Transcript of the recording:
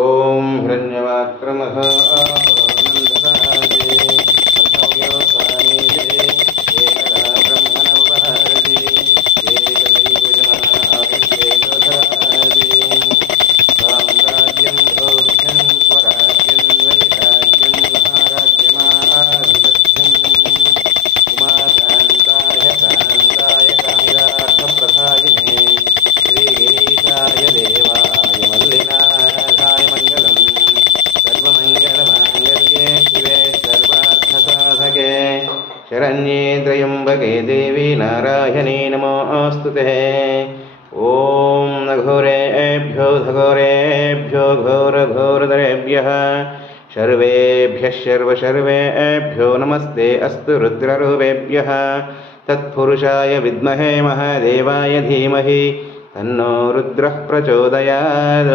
ओम हिरण्यवाक्रमः नंदनादे अथव्योसानीदे एकदा ब्रह्मणोपहारदे एकदैवजमानाभिषेकधरादे साम्राज्यं भौभ्यं स्वराज्यं वैराज्यं महाराज्यमाधिपत्यम् उमाकान्ताय कान्ताय कामिदार्थप्रदायिने श्रीगिरीशाय देवाय मल्लिनाथाय मङ्गलम् सर्वमङ्गलमाङ्गल्ये शिवे सर्वार्थसाधके शरण्ये त्र्यम्बके देवी नारायणी नमोऽस्तुते। ॐ घोरेभ्यो घोरेभ्यो घोरघोरधरेभ्यः सर्वेभ्यः सर्वेभ्यो नमस्ते अस्तु रुद्ररूपेभ्यः तत्पुरुषाय विद्महे महादेवाय धीमहि तन्नो रुद्रः प्रचोदयात्।